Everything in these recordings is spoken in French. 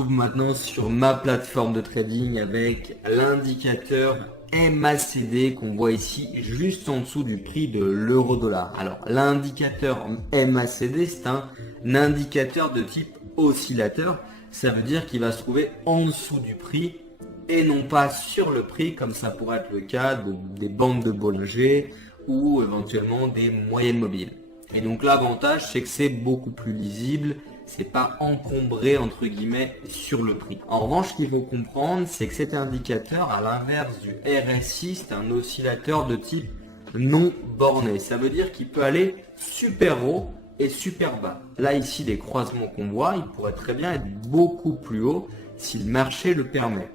retrouve maintenant sur ma plateforme de trading avec l'indicateur MACD qu'on voit ici juste en dessous du prix de l'euro-dollar. Alors l'indicateur MACD, c'est un indicateur de type oscillateur. Ça veut dire qu'il va se trouver en dessous du prix et non pas sur le prix comme ça pourrait être le cas des bandes de Bollinger ou éventuellement des moyennes mobiles. Et donc l'avantage c'est que c'est beaucoup plus lisible, c'est pas encombré entre guillemets sur le prix. En revanche, ce qu'il faut comprendre, c'est que cet indicateur, à l'inverse du RSI, c'est un oscillateur de type non borné. Ça veut dire qu'il peut aller super haut et super bas. Là ici, les croisements qu'on voit, ils pourraient très bien être beaucoup plus hauts si le marché le permet.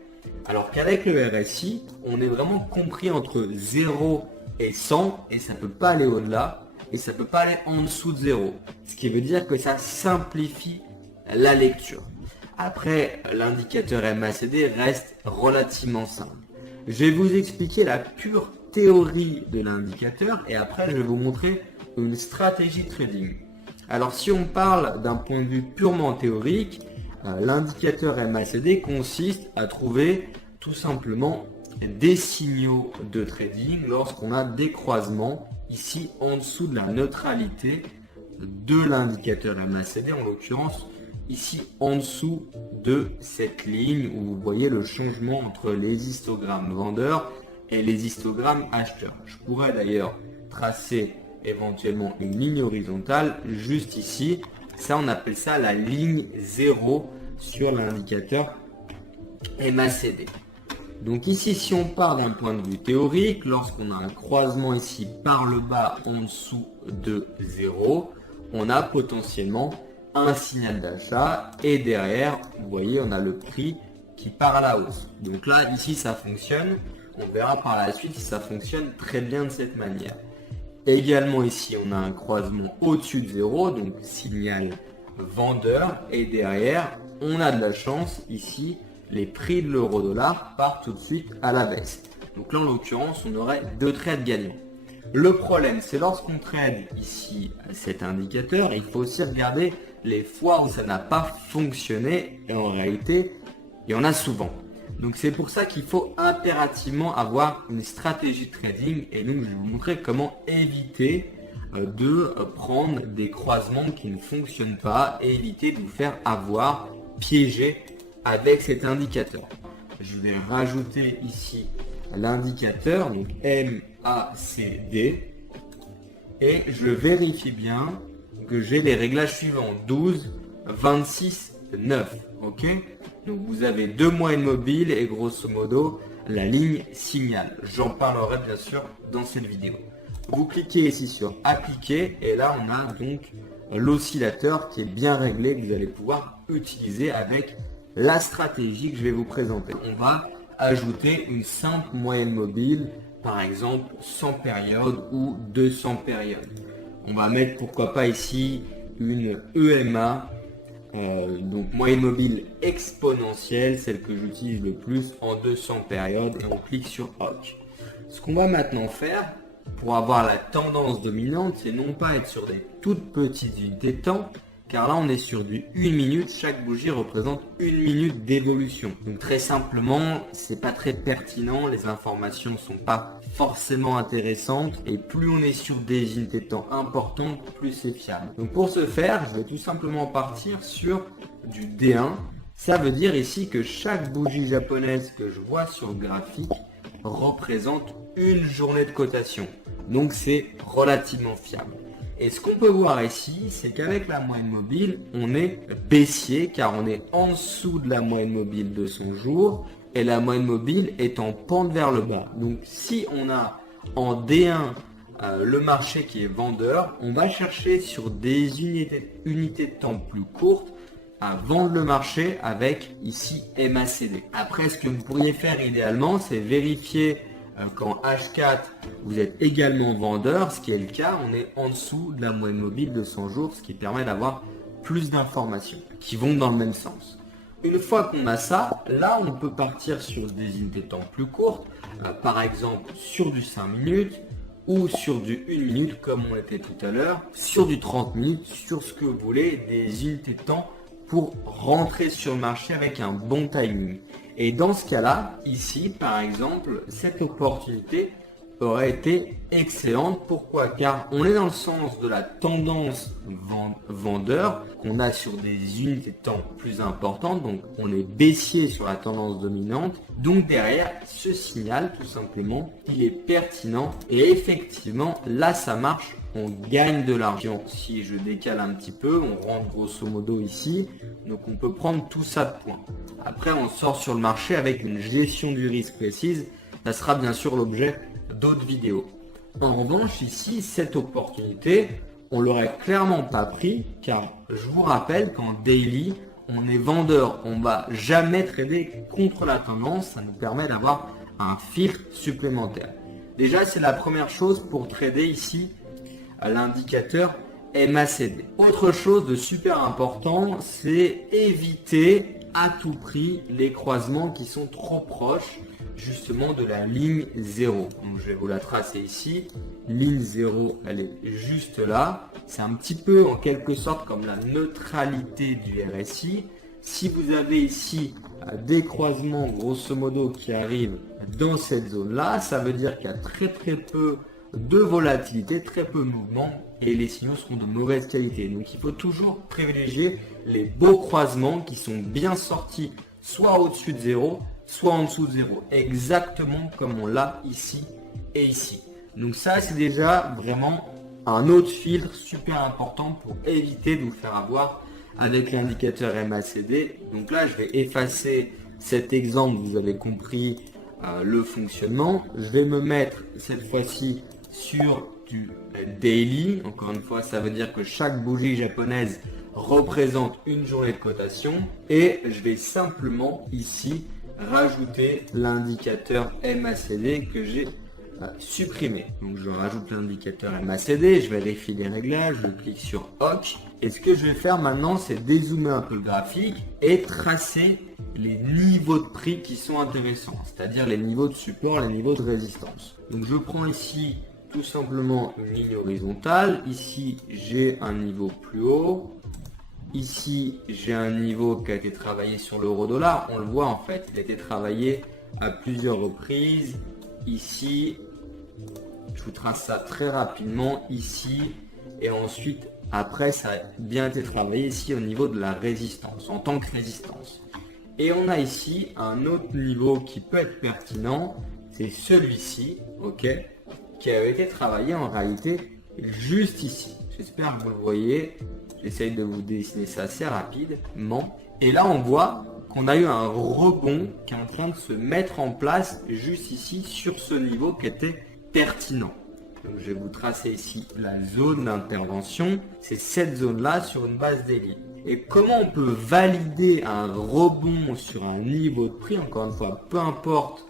Alors qu'avec le RSI, on est vraiment compris entre 0 et 100 et ça peut pas aller au-delà. Et ça peut pas aller en dessous de 0. Ce qui veut dire que ça simplifie la lecture. Après, l'indicateur MACD reste relativement simple. Je vais vous expliquer la pure théorie de l'indicateur et après je vais vous montrer une stratégie trading. Alors si on parle d'un point de vue purement théorique, l'indicateur MACD consiste à trouver tout simplement des signaux de trading lorsqu'on a des croisements ici en dessous de la neutralité de l'indicateur MACD, en l'occurrence ici en dessous de cette ligne où vous voyez le changement entre les histogrammes vendeurs et les histogrammes acheteurs. Je pourrais d'ailleurs tracer éventuellement une ligne horizontale juste ici. Ça, on appelle ça la ligne 0 sur l'indicateur MACD. Donc ici, si on part d'un point de vue théorique, lorsqu'on a un croisement ici par le bas en dessous de 0, on a potentiellement un signal d'achat et derrière, vous voyez, on a le prix qui part à la hausse. Donc là, ici, ça fonctionne. On verra par la suite si ça fonctionne très bien de cette manière. Également ici, on a un croisement au-dessus de 0, donc signal vendeur. Et derrière, on a de la chance ici. Les prix de l'euro-dollar partent tout de suite à la baisse. Donc là, en l'occurrence, on aurait deux trades gagnants. Le problème, c'est lorsqu'on trade ici cet indicateur, il faut aussi regarder les fois où ça n'a pas fonctionné. Et en réalité, il y en a souvent. Donc c'est pour ça qu'il faut impérativement avoir une stratégie de trading. Et donc, je vais vous montrer comment éviter de prendre des croisements qui ne fonctionnent pas et éviter de vous faire avoir, piéger avec cet indicateur. Je vais rajouter ici l'indicateur, donc MACD, et je vérifie bien que j'ai les réglages suivants, 12, 26, 9, ok. Donc vous avez deux moyennes mobiles et grosso modo la ligne signal. J'en parlerai bien sûr dans cette vidéo. Vous cliquez ici sur appliquer et là on a donc l'oscillateur qui est bien réglé que vous allez pouvoir utiliser avec la stratégie que je vais vous présenter. On va ajouter une simple moyenne mobile, par exemple 100 périodes ou 200 périodes. On va mettre pourquoi pas ici une EMA, donc moyenne mobile exponentielle, celle que j'utilise le plus en 200 périodes et on clique sur OK. Ce qu'on va maintenant faire pour avoir la tendance dominante, c'est non pas être sur des toutes petites unités de temps, car là on est sur du 1 minute, chaque bougie représente 1 minute d'évolution. Donc très simplement, c'est pas très pertinent, les informations sont pas forcément intéressantes et plus on est sur des unités de temps importantes, plus c'est fiable. Donc pour ce faire, je vais tout simplement partir sur du D1. Ça veut dire ici que chaque bougie japonaise que je vois sur le graphique représente une journée de cotation. Donc c'est relativement fiable. Et ce qu'on peut voir ici, c'est qu'avec la moyenne mobile, on est baissier car on est en dessous de la moyenne mobile de 100 jours et la moyenne mobile est en pente vers le bas. Donc si on a en D1 le marché qui est vendeur, on va chercher sur des unités de temps plus courtes à vendre le marché avec ici MACD. Après, ce que vous pourriez faire idéalement, c'est vérifier quand H4 vous êtes également vendeur, ce qui est le cas, on est en dessous de la moyenne mobile de 100 jours, ce qui permet d'avoir plus d'informations qui vont dans le même sens. Une fois qu'on a ça, là on peut partir sur des unités de temps plus courtes, par exemple sur du 5 minutes ou sur du 1 minute comme on était tout à l'heure, sur du 30 minutes, sur ce que vous voulez, des unités de temps pour rentrer sur le marché avec un bon timing. Et dans ce cas-là, ici par exemple, cette opportunité aurait été excellente. Pourquoi? Car on est dans le sens de la tendance vendeur qu'on a sur des unités de temps plus importantes, donc on est baissier sur la tendance dominante. Donc derrière, ce signal, tout simplement, il est pertinent et effectivement, là ça marche, on gagne de l'argent. Si je décale un petit peu, on rentre grosso modo ici, donc on peut prendre tout ça de points. Après, on sort sur le marché avec une gestion du risque précise, ça sera bien sûr l'objet d'autres vidéos. En revanche, ici, cette opportunité, on l'aurait clairement pas pris, car je vous rappelle qu'en daily, on est vendeur, on va jamais trader contre la tendance, ça nous permet d'avoir un filtre supplémentaire. Déjà, c'est la première chose pour trader ici à l'indicateur MACD. Autre chose de super important, c'est éviter à tout prix les croisements qui sont trop proches justement de la ligne 0. Donc je vais vous la tracer ici. Ligne 0, elle est juste là. C'est un petit peu en quelque sorte comme la neutralité du RSI. Si vous avez ici des croisements grosso modo qui arrivent dans cette zone-là, ça veut dire qu'il y a très peu de volatilité, très peu de mouvement et les signaux seront de mauvaise qualité. Donc il faut toujours privilégier les beaux croisements qui sont bien sortis soit au-dessus de 0, soit en dessous de 0. Exactement comme on l'a ici et ici. Donc ça c'est déjà vraiment un autre filtre super important pour éviter de vous faire avoir avec l'indicateur MACD. Donc là je vais effacer cet exemple, vous avez compris le fonctionnement. Je vais me mettre cette fois-ci sur du daily. Encore une fois, ça veut dire que chaque bougie japonaise représente une journée de cotation et je vais simplement ici rajouter l'indicateur MACD que j'ai supprimé. Donc je rajoute l'indicateur MACD, je vérifie les réglages, je clique sur OK et ce que je vais faire maintenant c'est dézoomer un peu le graphique et tracer les niveaux de prix qui sont intéressants, c'est-à-dire les niveaux de support, les niveaux de résistance. Donc je prends ici tout simplement une ligne horizontale, ici j'ai un niveau plus haut, ici j'ai un niveau qui a été travaillé sur l'euro-dollar, on le voit en fait, il a été travaillé à plusieurs reprises, ici, je vous trace ça très rapidement, ici, et ensuite après ça a bien été travaillé ici au niveau de la résistance, en tant que résistance. Et on a ici un autre niveau qui peut être pertinent, c'est celui-ci, ok, qui a été travaillé en réalité juste ici. J'espère que vous le voyez. J'essaye de vous dessiner ça assez rapidement. Et là, on voit qu'on a eu un rebond qui est en train de se mettre en place juste ici sur ce niveau qui était pertinent. Donc, je vais vous tracer ici la zone d'intervention. C'est cette zone-là sur une base daily. Et comment on peut valider un rebond sur un niveau de prix, encore une fois, peu importe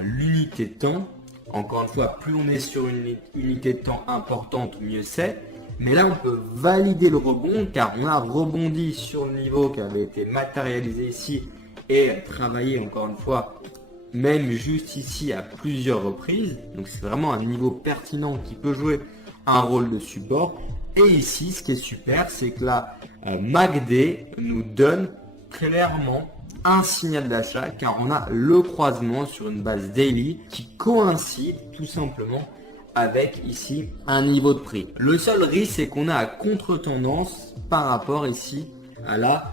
l'unité de temps. Encore une fois, plus on est sur une unité de temps importante, mieux c'est. Mais là, on peut valider le rebond car on a rebondi sur le niveau qui avait été matérialisé ici et travaillé encore une fois, même juste ici à plusieurs reprises. Donc c'est vraiment un niveau pertinent qui peut jouer un rôle de support. Et ici, ce qui est super, c'est que là, MACD nous donne clairement un signal d'achat car on a le croisement sur une base daily qui coïncide tout simplement avec ici un niveau de prix. Le seul risque c'est qu'on a à contre-tendance par rapport ici à la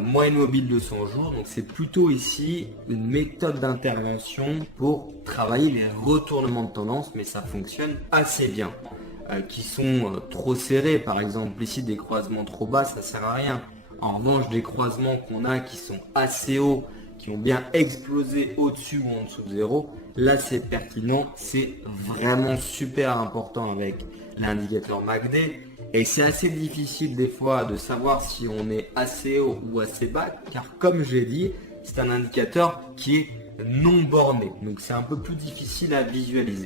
moyenne mobile de 100 jours. Donc c'est plutôt ici une méthode d'intervention pour travailler les retournements de tendance, mais ça fonctionne assez bien. Qui sont trop serrés, par exemple ici des croisements trop bas, ça sert à rien. En revanche, des croisements qu'on a qui sont assez hauts, qui ont bien explosé au-dessus ou en dessous de 0, là c'est pertinent, c'est vraiment super important avec l'indicateur MACD. Et c'est assez difficile des fois de savoir si on est assez haut ou assez bas, car comme j'ai dit, c'est un indicateur qui est non borné. Donc c'est un peu plus difficile à visualiser.